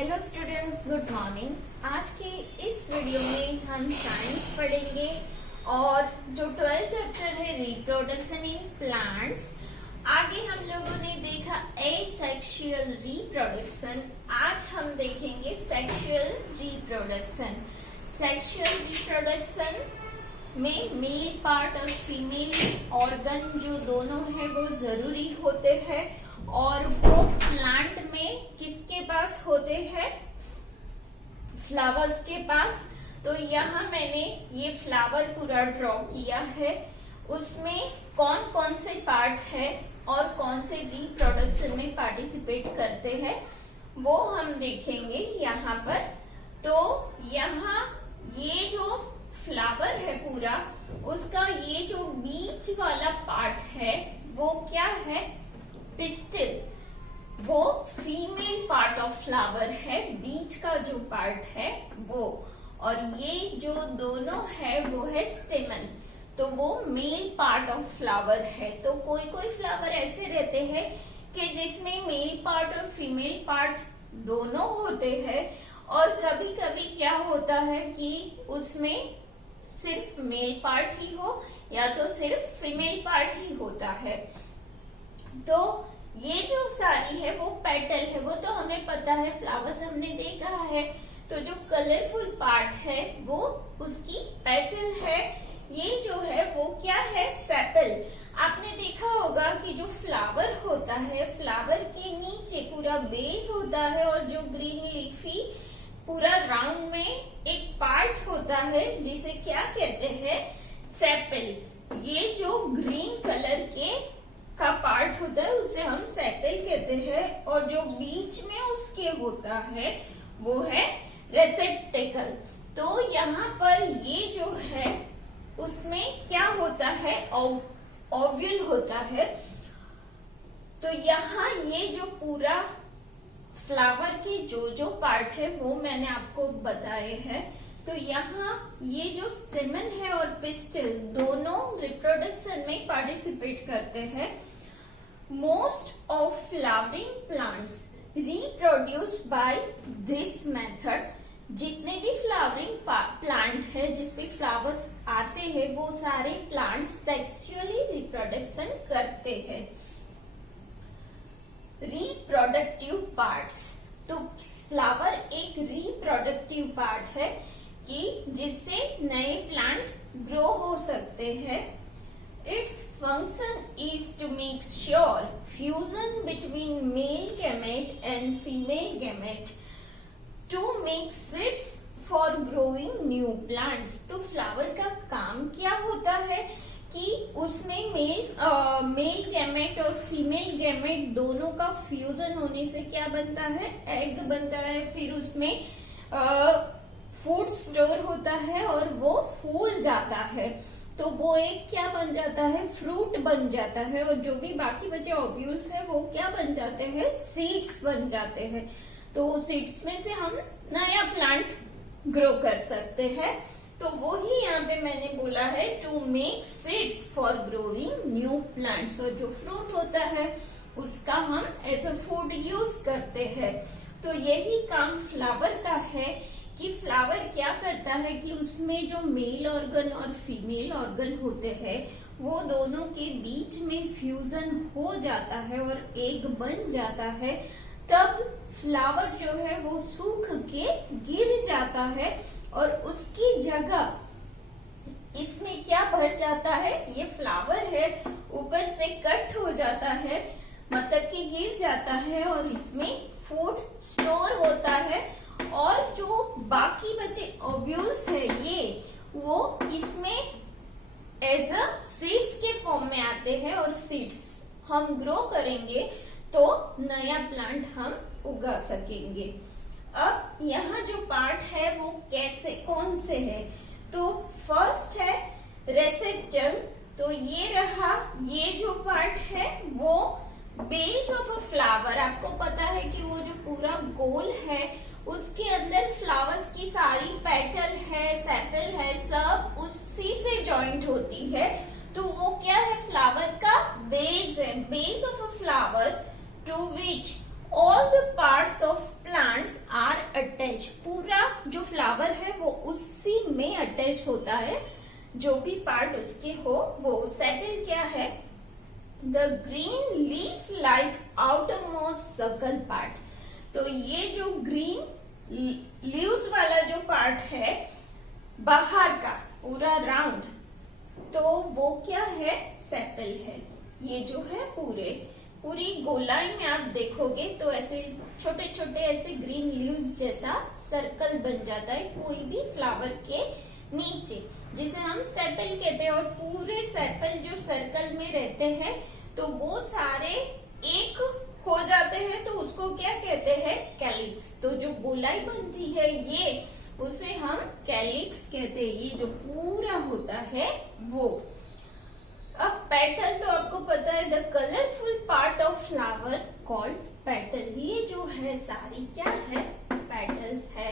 Hello students, good morning. आज की इस वीडियो में हम साइंस पढ़ेंगे और जो 12th चैप्टर है रिप्रोडक्शन इन प्लांट्स। आगे हम लोगों ने देखा एसेक्सुअल रिप्रोडक्शन, आज हम देखेंगे सेक्सुअल रिप्रोडक्शन। सेक्सुअल रिप्रोडक्शन में मेल पार्ट और फीमेल ऑर्गन जो दोनों है वो जरूरी होते हैं और वो प्लांट में किसके पास होते हैं? फ्लावर्स के पास। तो यहाँ मैंने ये फ्लावर पूरा ड्रॉ किया है, उसमें कौन कौन से पार्ट है और कौन से रिप्रोडक्शन में पार्टिसिपेट करते हैं वो हम देखेंगे यहाँ पर। तो यहाँ ये जो फ्लावर है पूरा, उसका ये जो बीच वाला पार्ट है वो क्या है? पिस्टिल। वो फीमेल पार्ट ऑफ फ्लावर है, बीच का जो पार्ट है वो। और ये जो दोनों है वो है स्टेमन, तो वो मेल पार्ट ऑफ फ्लावर है। तो कोई कोई फ्लावर ऐसे रहते हैं कि जिसमें मेल पार्ट और फीमेल पार्ट दोनों होते हैं, और कभी कभी क्या होता है कि उसमें सिर्फ मेल पार्ट ही हो या तो सिर्फ फीमेल पार्ट ही होता है। तो ये जो सारी है वो पेटल है, वो तो हमें पता है, फ्लावर्स हमने देखा है। तो जो कलरफुल पार्ट है वो उसकी पेटल है। ये जो है वो क्या है? सेपल। आपने देखा होगा कि जो फ्लावर होता है, फ्लावर के नीचे पूरा बेस होता है और जो ग्रीन लीफी पूरा राउंड में एक पार्ट होता है जिसे क्या कहते हैं? सेपल। ये जो ग्रीन कलर के का पार्ट होता है उसे हम सेपल कहते हैं, और जो बीच में उसके होता है वो है रेसेप्टेकल। तो यहाँ पर ये जो है उसमें क्या होता है? ओव्यूल होता है। तो यहाँ ये जो पूरा फ्लावर के जो पार्ट है वो मैंने आपको बताए हैं। तो यहाँ ये जो स्टेमन है और पिस्टिल दोनों रिप्रोडक्शन में पार्टिसिपेट करते हैं। Most of flowering plants reproduce by this method. जितने भी फ्लावरिंग प्लांट है जिसपे फ्लावर्स आते हैं वो सारे प्लांट सेक्सुअली रिप्रोडक्शन करते हैं। रिप्रोडक्टिव पार्ट्स, तो फ्लावर एक रिप्रोडक्टिव पार्ट है कि जिससे नए प्लांट ग्रो हो सकते हैं। Its function is to make sure fusion between male gamete and female gamete to make seeds for growing new plants। तो फ्लावर का काम क्या होता है कि उसमें मेल गैमेट और फीमेल गैमेट दोनों का फ्यूजन होने से क्या बनता है? एग बनता है। फिर उसमें फूड स्टोर होता है और वो फूल जाता है, तो वो एक क्या बन जाता है? फ्रूट बन जाता है। और जो भी बाकी बचे ओव्यूल्स है वो क्या बन जाते हैं? सीड्स बन जाते हैं। तो सीड्स में से हम नया प्लांट ग्रो कर सकते हैं। तो वो ही यहाँ पे मैंने बोला है to make seeds for growing new plants. और जो फ्रूट होता है उसका हम एज अ फूड यूज करते हैं। तो यही काम फ्लावर का है कि फ्लावर क्या करता है कि उसमें जो मेल ऑर्गन और फीमेल ऑर्गन होते हैं वो दोनों के बीच में फ्यूजन हो जाता है और एग बन जाता है। तब फ्लावर जो है वो सूख के गिर जाता है और उसकी जगह इसमें क्या भर जाता है? ये फ्लावर है ऊपर से कट हो जाता है, मतलब कि गिर जाता है, और इसमें फूड स्टोर होता है। और जो बाकी बचे ओव्यूल्स है ये वो इसमें एज अ सीड्स के फॉर्म में आते हैं, और सीड्स हम ग्रो करेंगे तो नया प्लांट हम उगा सकेंगे। अब यहाँ जो पार्ट है वो कैसे, कौन से है? तो फर्स्ट है रेसेप्टल। तो ये रहा, ये जो पार्ट है वो बेस ऑफ अ फ्लावर। आपको पता है कि वो जो पूरा गोल है उसके अंदर फ्लावर्स की सारी पेटल है, सेपल है, सब उसी से जॉइंट होती है। तो वो क्या है? फ्लावर का बेस है। Base of a flower to which all the parts of plants are attach, पूरा जो फ्लावर है वो उसी में अटैच होता है, जो भी पार्ट उसके हो वो। सेपल क्या है? The green leaf like outermost circle part. तो ये जो ग्रीन लीव्स वाला जो पार्ट है बाहर का पूरा राउंड, तो वो क्या है? सेपल है। ये जो है पूरी गोलाई में आप देखोगे तो ऐसे छोटे छोटे ऐसे ग्रीन लीव्स जैसा सर्कल बन जाता है कोई भी फ्लावर के नीचे, जिसे हम सेपल कहते हैं। और पूरे सेपल जो सर्कल में रहते हैं तो वो सारे एक हो जाते हैं, तो उसको क्या कहते हैं? कैलिक्स। तो जो गोलाई बनती है ये, उसे हम कैलिक्स कहते हैं। ये जो पूरा होता है वो। अब पेटल तो आपको पता है, the colourful part of flower called petal. ये जो है सारी क्या है? पेटल्स है।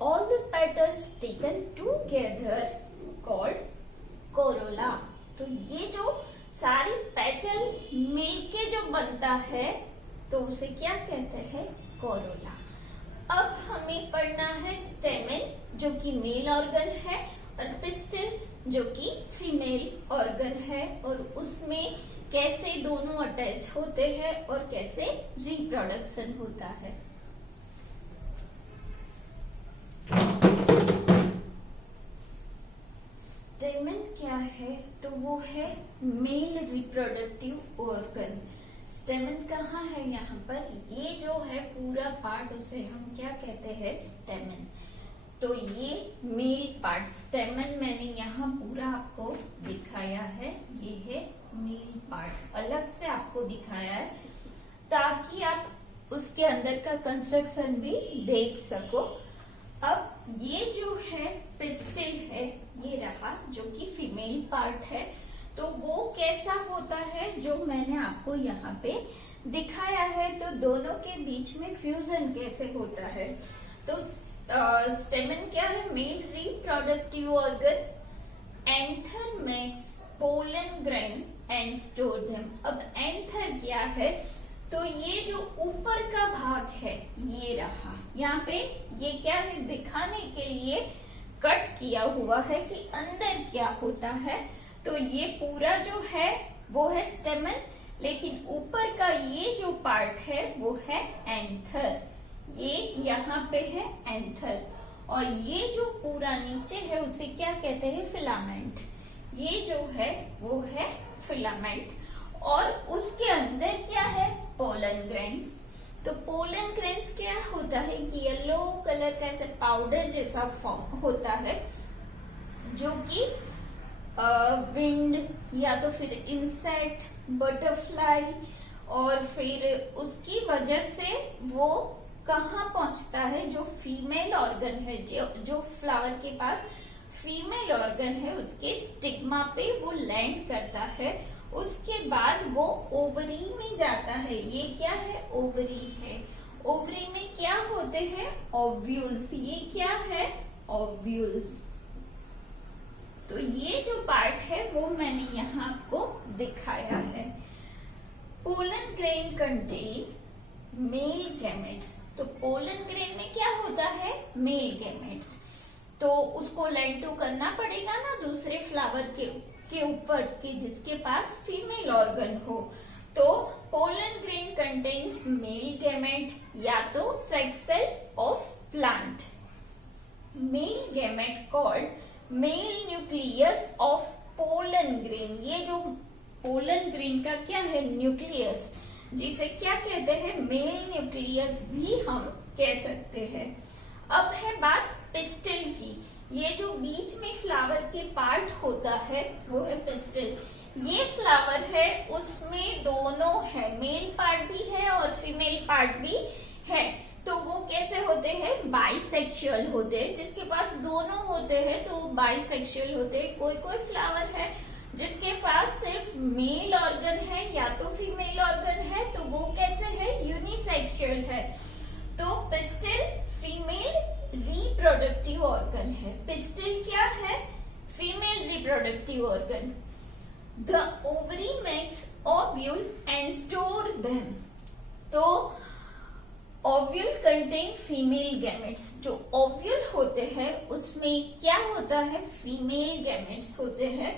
All the petals taken together called Corolla. तो ये जो सारी पेटल मिलके जो बनता है तो उसे क्या कहते हैं? कोरोला। अब हमें पढ़ना है स्टेमन, जो कि मेल ऑर्गन है, और पिस्टिल जो कि फीमेल ऑर्गन है, और उसमें कैसे दोनों अटैच होते हैं और कैसे रिप्रोडक्शन होता है। स्टेमन क्या है? तो वो है मेल रिप्रोडक्टिव ऑर्गन। स्टेमन कहाँ है? यहाँ पर ये जो है पूरा पार्ट, उसे हम क्या कहते हैं? स्टेमन। तो ये मेल पार्ट स्टेमन मैंने यहाँ पूरा आपको दिखाया है। ये है मेल पार्ट, अलग से आपको दिखाया है ताकि आप उसके अंदर का कंस्ट्रक्शन भी देख सको। अब ये जो है पिस्टिल है, ये रहा जो कि फीमेल पार्ट है। तो वो कैसा होता है जो मैंने आपको यहाँ पे दिखाया है। तो दोनों के बीच में फ्यूजन कैसे होता है? तो स्टेमन क्या है? Male reproductive organ. Anther makes pollen grain and store them. अब एंथर क्या है? तो ये जो ऊपर का भाग है ये रहा, यहाँ पे ये क्या है दिखाने के लिए कट किया हुआ है कि अंदर क्या होता है। तो ये पूरा जो है वो है स्टेमन, लेकिन ऊपर का ये जो पार्ट है वो है एंथर। ये यहाँ पे है एंथर, और ये जो पूरा नीचे है उसे क्या कहते हैं? फिलामेंट। ये जो है वो है फिलामेंट, और उसके अंदर क्या है? Pollen grains. तो पोलन ग्रेन्स क्या होता है कि येलो कलर का ऐसे पाउडर जैसा फॉर्म होता है, जो कि विंड या तो फिर इंसेक्ट, बटरफ्लाई, और फिर उसकी वजह से वो कहाँ पहुंचता है? जो फीमेल ऑर्गन है, जो फ्लावर के पास फीमेल ऑर्गन है उसके स्टिग्मा पे वो लैंड करता है। उसके बाद वो ओवरी में जाता है। ये क्या है? ओवरी है। ओवरी में क्या होते हैं? ओव्यूल्स। ये क्या है? ओव्यूल्स। तो ये जो पार्ट है वो मैंने यहाँ आपको दिखाया है। Pollen grain contain male gametes. तो पोलन ग्रेन में क्या होता है? Male gametes. तो उसको लैंड तो करना पड़ेगा ना दूसरे फ्लावर के ऊपर के जिसके पास फीमेल ऑर्गन हो। तो pollen grain contains male gamete या तो sex cell of plant. Male gamete called male nucleus of pollen grain. ये जो पोलन ग्रेन का क्या है? न्यूक्लियस, जिसे क्या कहते हैं? मेल न्यूक्लियस भी हम कह सकते हैं। अब है बात पिस्टिल की। ये जो बीच में फ्लावर के पार्ट होता है वो है पिस्टिल। ये फ्लावर है, उसमें दोनों है, मेल पार्ट भी है और फीमेल पार्ट भी है। तो वो कैसे होते हैं? बाइसेक्सुअल होते हैं। जिसके पास दोनों होते हैं तो वो बाइसेक्सुअल होते हैं। कोई कोई फ्लावर है जिसके पास सिर्फ मेल ऑर्गन है या तो फीमेल ऑर्गन है, तो वो कैसे है? यूनिसेक्सुअल है। तो पिस्टिल फीमेल रिप्रोडक्टिव ऑर्गन है। पिस्टिल क्या है? Female reproductive organ. The ovary makes ovule and store them. तो ओव्यूल कंटेन फीमेल गैमेट्स। जो ओव्यूल होते हैं उसमें क्या होता है, फीमेल गैमेट्स होते हैं।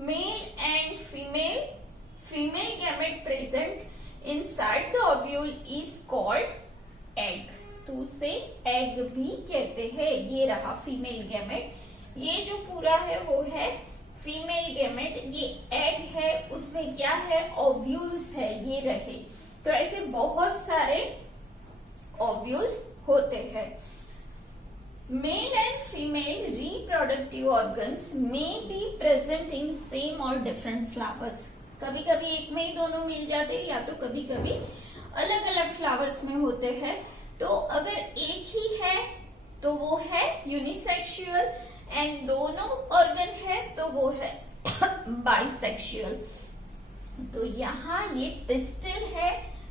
Male and female gamete present inside the ovule is called egg. तो उसे एग भी कहते हैं। ये रहा फीमेल गैमेट, ये जो पूरा है वो है फीमेल गैमेट। ये एग है, उसमें क्या है, ओव्यूल्स है, ये रहे। तो ऐसे बहुत सारे ओव्यूल्स होते हैं। Male and female reproductive organs में बी प्रेजेंट इन सेम और डिफरेंट फ्लावर्स। कभी कभी एक में ही दोनों मिल जाते हैं, या तो कभी कभी अलग अलग फ्लावर्स में होते हैं। तो अगर एक ही है तो वो है यूनिसेक्सुअल, एंड दोनों ऑर्गन है तो वो है बाइसेक्सुअल। तो यहाँ ये पिस्टल है,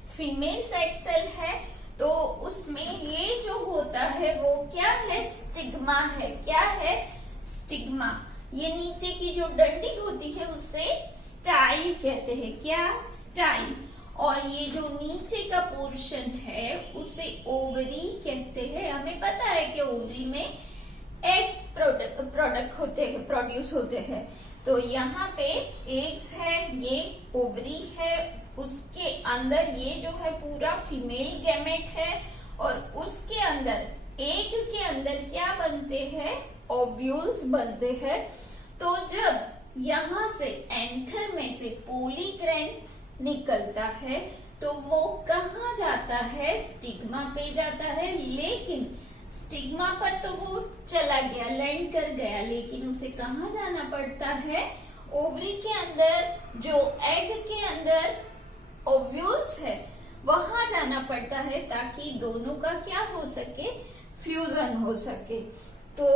फीमेल सेक्स सेल है, तो उसमें ये जो होता है वो क्या है, स्टिग्मा है। क्या है, स्टिग्मा। ये नीचे की जो डंडी होती है उसे स्टाइल कहते हैं। क्या, स्टाइल। और ये जो नीचे का पोर्शन है उसे ओवरी कहते हैं। हमें पता है कि ओवरी में एग्स प्रोडक्ट होते हैं, प्रोड्यूस होते हैं। तो यहाँ पे एग्स है, ये ओवरी है, उसके अंदर ये जो है पूरा फीमेल गैमेट है, और उसके अंदर एग के अंदर क्या बनते हैं, ओव्यूल्स बनते हैं। तो जब यहाँ से एंथर में से पॉलीग्रेन निकलता है तो वो कहाँ जाता है, स्टिग्मा पे जाता है। लेकिन स्टिग्मा पर तो वो चला गया, लैंड कर गया, लेकिन उसे कहाँ जाना पड़ता है, ओवरी के अंदर जो एग के अंदर ओव्यूल्स है वहां जाना पड़ता है, ताकि दोनों का क्या हो सके, फ्यूजन हो सके। तो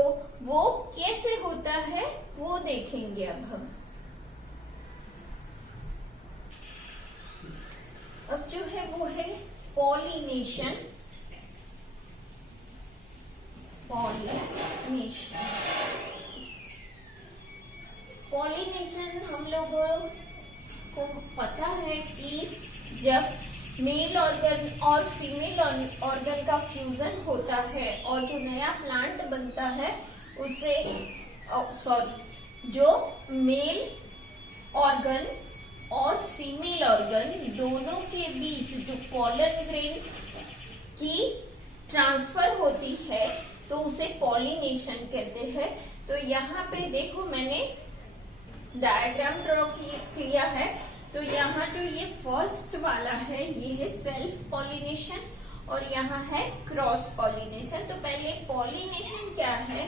वो कैसे होता है वो देखेंगे अब हम। अब जो है वो है पॉलिनेशन। पॉलिनेशन हम लोगों को पता है कि जब मेल ऑर्गन और फीमेल ऑर्गन का फ्यूजन होता है और जो नया प्लांट बनता है उसे जो मेल ऑर्गन और फीमेल ऑर्गन दोनों के बीच जो पॉलन ग्रेन की ट्रांसफर होती है तो उसे पॉलिनेशन कहते हैं। तो यहाँ पे देखो मैंने डायग्राम ड्रॉ किया है। तो यहाँ जो ये फर्स्ट वाला है ये है सेल्फ पॉलिनेशन, और यहाँ है क्रॉस पॉलिनेशन। तो पहले पॉलिनेशन क्या है,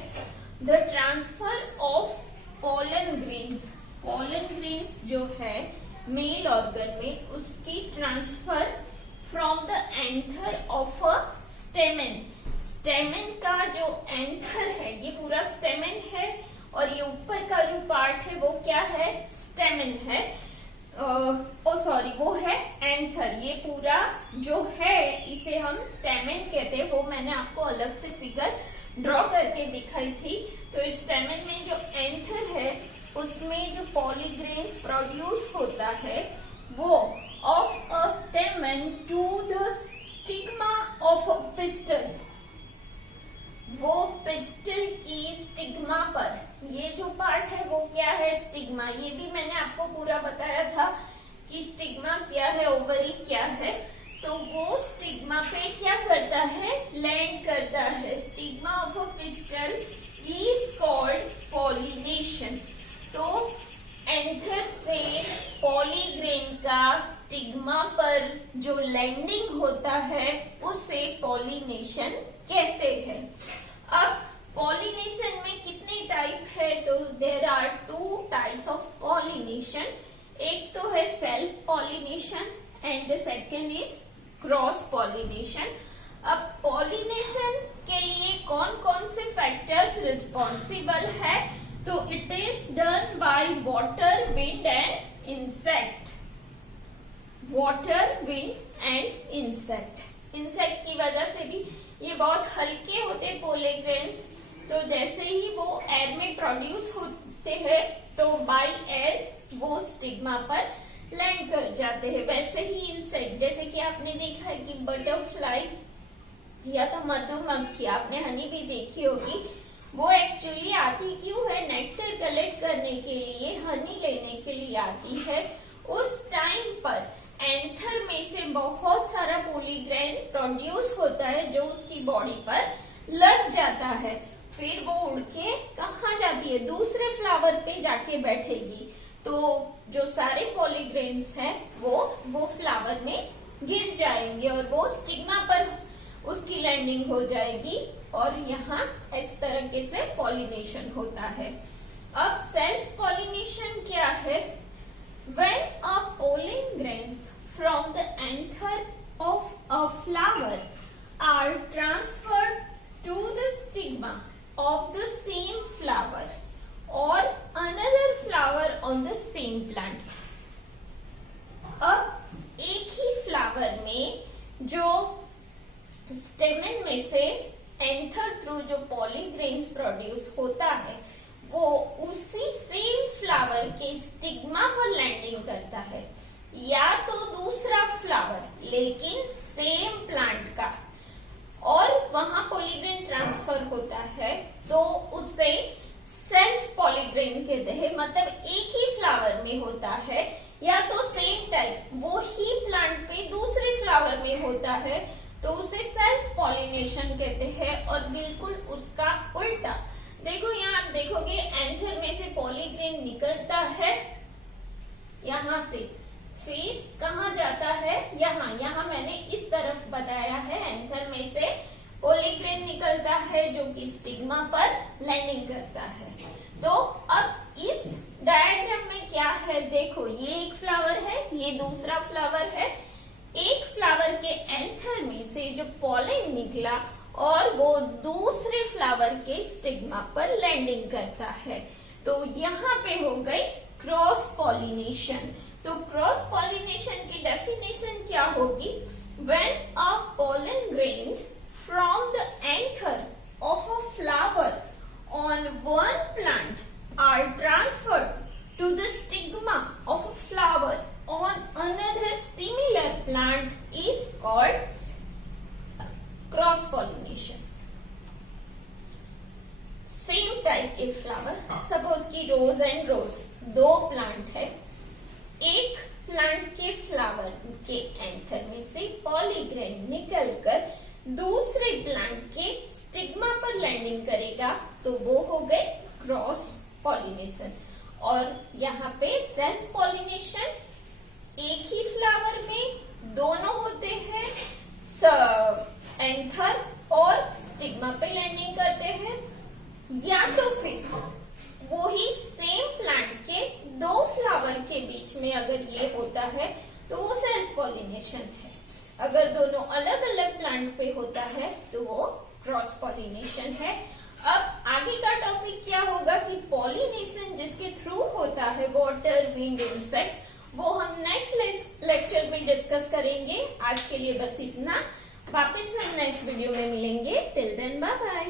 the transfer of pollen grains. Pollen grains जो है मेल ऑर्गन में, उसकी transfer from the anther of a stamen. Stamen का जो एंथर है ये पूरा स्टेमेन है, और ये ऊपर का जो पार्ट है वो क्या है, स्टेमेन है। वो है एंथर। ये पूरा जो है इसे हम स्टेमेन कहते हैं। वो मैंने आपको अलग से फिगर ड्रॉ करके दिखाई थी। तो इस स्टेमेन में जो एंथर है उसमें जो पॉलीग्रेन्स प्रोड्यूस होता है वो of a stamen to the stigma of a pistil. वो पिस्टल की स्टिग्मा पर, ये जो पार्ट है वो क्या है, स्टिग्मा। ये भी मैंने आपको पूरा बताया था कि स्टिग्मा क्या है, ओवरी क्या है। तो वो स्टिग्मा पे क्या करता है, लैंड करता है। Stigma of a pistil is called pollination. तो एंथर से पॉलीग्रेन का स्टिग्मा पर जो लैंडिंग होता है उसे पॉलिनेशन कहते हैं। अब पॉलिनेशन में कितने टाइप है, तो there are 2 types of pollination. एक तो है self pollination and the second is cross pollination. अब पॉलिनेशन के लिए कौन कौन से फैक्टर्स रिस्पॉन्सिबल है, तो it is done by water, wind and insect. Water, wind and insect. Insect की वजह से भी ये बहुत हल्के होते हैं पॉलीग्रेन्स, तो जैसे ही वो एयर में प्रोड्यूस होते हैं तो बाय एयर वो स्टिग्मा पर लैंड कर जाते हैं। वैसे ही इंसेक्ट, जैसे कि आपने देखा है कि बटरफ्लाई या तो मधुमक्खी, आपने हनी भी देखी होगी, वो एक्चुअली आती क्यों है? नेक्टर कलेक्ट करने के लिए, हनी लेने के लिए आती है। उस टाइम पर एंथर में से बहुत सारा पॉलीग्रेन प्रोड्यूस होता है जो उसकी बॉडी पर लग जाता है। फिर वो उड़ के कहाँ जाती है? दूसरे फ्लावर पे जाके बैठेगी। तो जो सारे पॉलीग्रेन्स हैं वो फ्लावर में गिर जाएंगे और वो स्टिग्मा पर उसकी लैंडिंग हो जाएगी और यहाँ इस तरीके से पॉलिनेशन होता है। अब सेल्फ पॉलिनेशन क्या है? When a pollen grains from the anther of a flower are transferred to the stigma of the same flower or another flower on the same plant. अब एक ही फ्लावर में जो स्टेमन में से एंथर थ्रू जो पॉलीग्रेन्स produce होता है वो उसी सेम फ्लावर के स्टिग्मा पर लैंडिंग करता है, या तो दूसरा फ्लावर लेकिन सेम प्लांट का, और वहां पॉलीग्रेन ट्रांसफर होता है तो उसे सेल्फ पॉलीग्रेन कहते हैं। मतलब एक ही फ्लावर में होता है या तो सेम टाइप वो ही प्लांट पे दूसरे फ्लावर में होता है तो उसे सेल्फ पॉलिनेशन कहते हैं। और बिल्कुल उसका उल्टा, देखो यहाँ आप देखोगे एंथर में से पॉलीग्रेन निकलता है यहाँ से, फिर कहाँ जाता है? यहाँ मैंने इस तरफ बताया है, एंथर में से पॉलीग्रेन निकलता है जो कि स्टिग्मा पर लैंडिंग करता है। तो अब इस डायग्राम में क्या है? देखो ये एक फ्लावर है, ये दूसरा फ्लावर है। एक फ्लावर के एंथर में से जो पॉलन निकला और वो दूसरे फ्लावर के स्टिग्मा पर लैंडिंग करता है, तो यहाँ पे हो गई क्रॉस पॉलिनेशन। तो क्रॉस पॉलिनेशन की डेफिनेशन क्या होगी? When a pollen grains from the anther of a flower on one plant are transferred to the stigma of a flower on another similar plant is called cross pollination. Same type के flower, suppose की रोज and रोज, दो plant है, एक plant के flower के anther में से पॉलीग्रेन निकलकर दूसरे प्लांट के स्टिग्मा पर लैंडिंग करेगा तो वो हो गए क्रॉस पॉलिनेशन। और यहाँ पे सेल्फ पॉलिनेशन, एक ही फ्लावर में दोनों होते हैं, एंथर और स्टिग्मा पे लैंडिंग करते हैं, या तो फिर वो ही सेम प्लांट के दो फ्लावर के बीच में अगर ये होता है तो वो सेल्फ पॉलिनेशन है। अगर दोनों अलग अलग प्लांट पे होता है तो वो क्रॉस पॉलिनेशन है। अब आगे का टॉपिक क्या होगा कि पॉलिनेशन जिसके थ्रू होता है वाटर, विंड, इंसेक्ट, वो हम नेक्स्ट लेक्चर में डिस्कस करेंगे। आज के लिए बस इतना, वापस हम नेक्स्ट वीडियो में मिलेंगे। Till then bye bye.